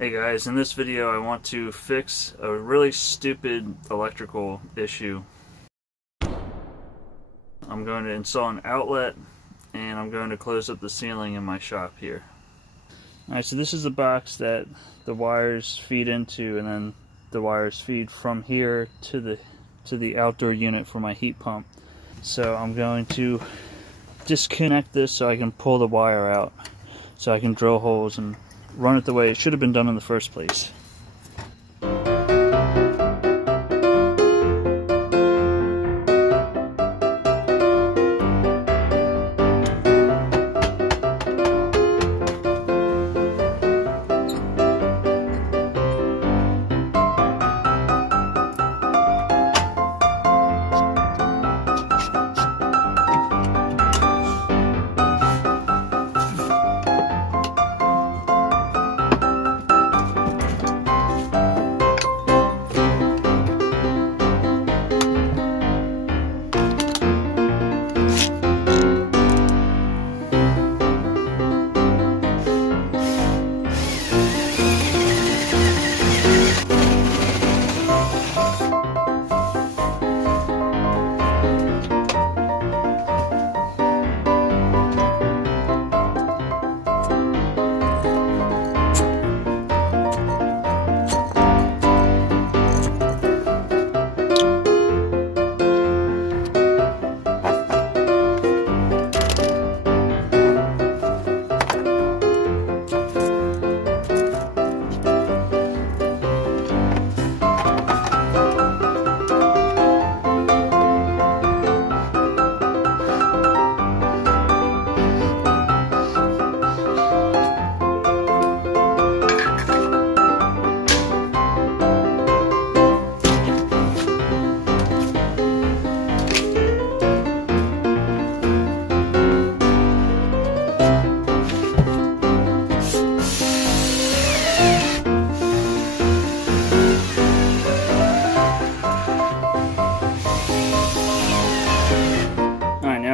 Hey guys, in this video I want to fix a really stupid electrical issue. I'm going to install an outlet and I'm going to close up the ceiling in my shop here. Alright, so this is the box that the wires feed into, and then the wires feed from here to the outdoor unit for my heat pump. So I'm going to disconnect this so I can pull the wire out, so I can drill holes and run it the way it should have been done in the first place.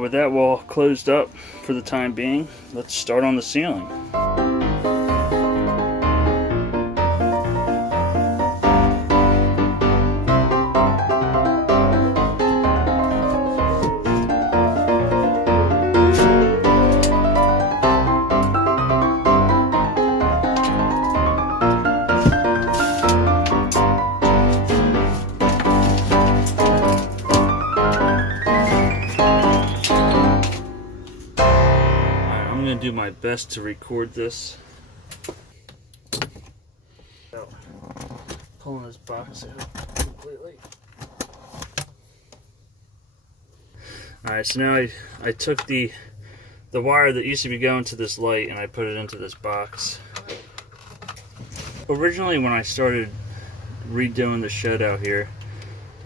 With that wall closed up for the time being, let's start on the ceiling. Do my best to record this. So, pulling this box out completely. Alright, so now I took the wire that used to be going to this light and I put it into this box. Originally, when I started redoing the shed out here,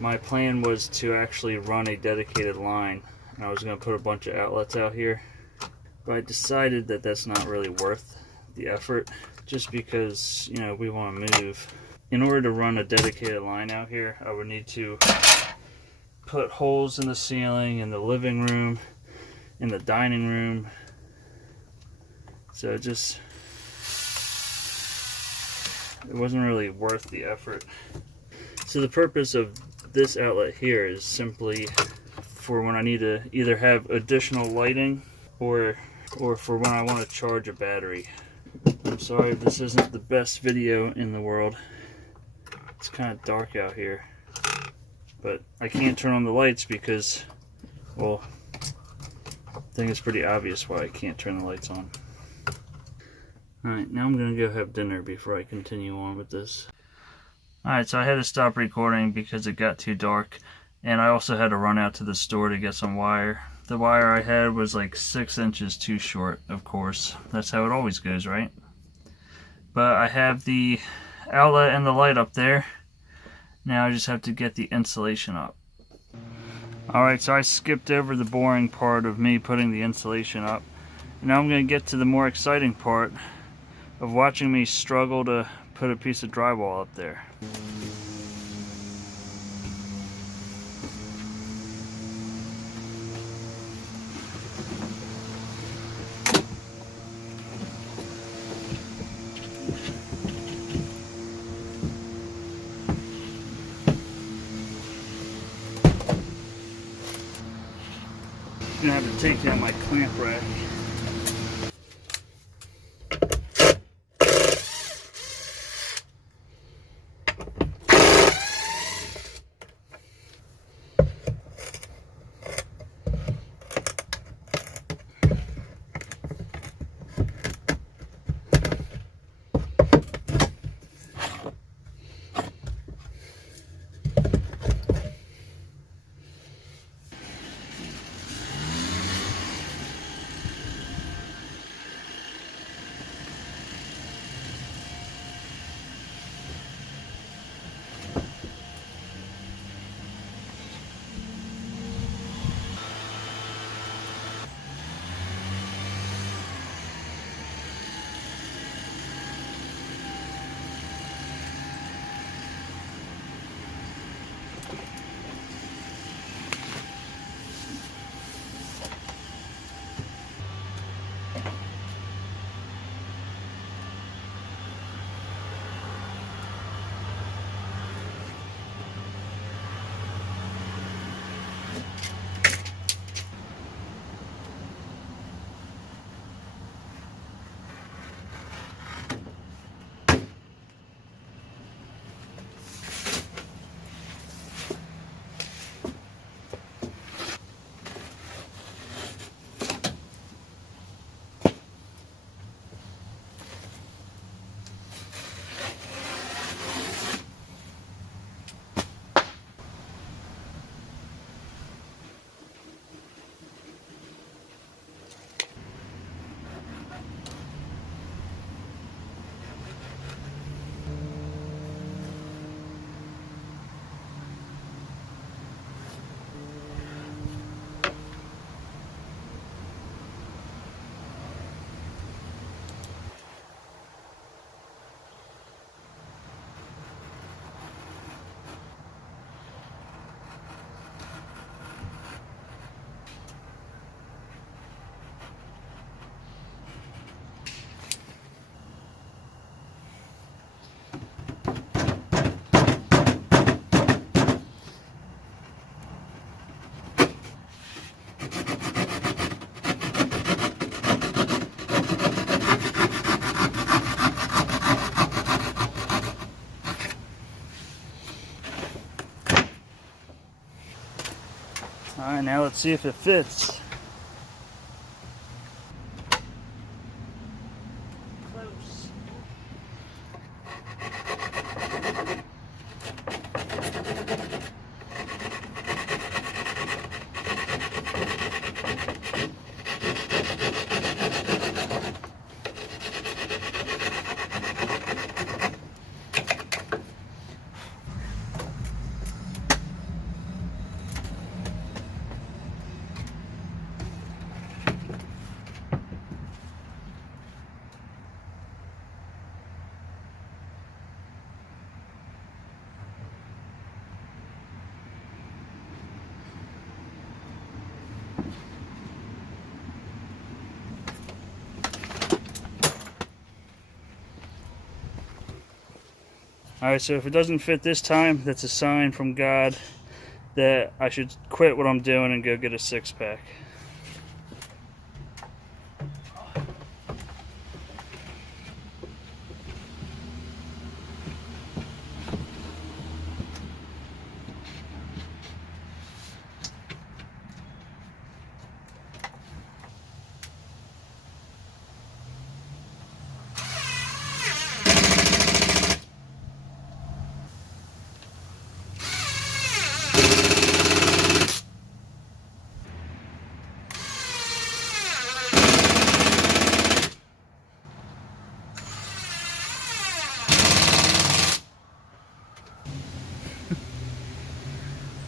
my plan was to actually run a dedicated line, and I was going to put a bunch of outlets out here. But I decided that that's not really worth the effort, just because, you know, we want to move. In order to run a dedicated line out here, I would need to put holes in the ceiling, in the living room, in the dining room. So it wasn't really worth the effort. So the purpose of this outlet here is simply for when I need to either have additional lighting or for when I want to charge a battery. I'm sorry if this isn't the best video in the world. It's kind of dark out here. But I can't turn on the lights because, well, I think it's pretty obvious why I can't turn the lights on. Alright, now I'm going to go have dinner before I continue on with this. Alright, so I had to stop recording because it got too dark. And I also had to run out to the store to get some wire. The wire I had was like 6 inches too short, of course. That's how it always goes, right? But I have the outlet and the light up there. Now I just have to get the insulation up. Alright, so I skipped over the boring part of me putting the insulation up. Now I'm going to get to the more exciting part of watching me struggle to put a piece of drywall up there. gonna have to take down my clamp rack. Alright, now let's see if it fits. Close. Alright, so if it doesn't fit this time, that's a sign from God that I should quit what I'm doing and go get a six-pack.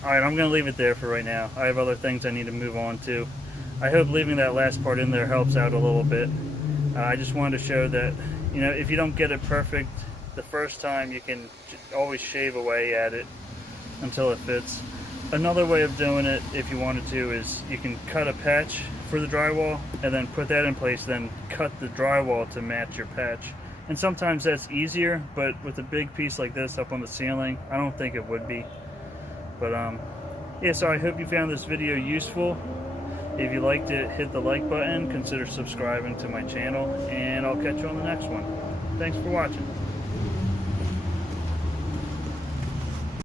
Alright, I'm going to leave it there for right now. I have other things I need to move on to. I hope leaving that last part in there helps out a little bit. I just wanted to show that, you know, if you don't get it perfect the first time, you can always shave away at it until it fits. Another way of doing it, if you wanted to, is you can cut a patch for the drywall and then put that in place, then cut the drywall to match your patch. And sometimes that's easier, but with a big piece like this up on the ceiling, I don't think it would be. But yeah, so I hope you found this video useful. If you liked it, hit the like button, consider subscribing to my channel, and I'll catch you on the next one. Thanks for watching.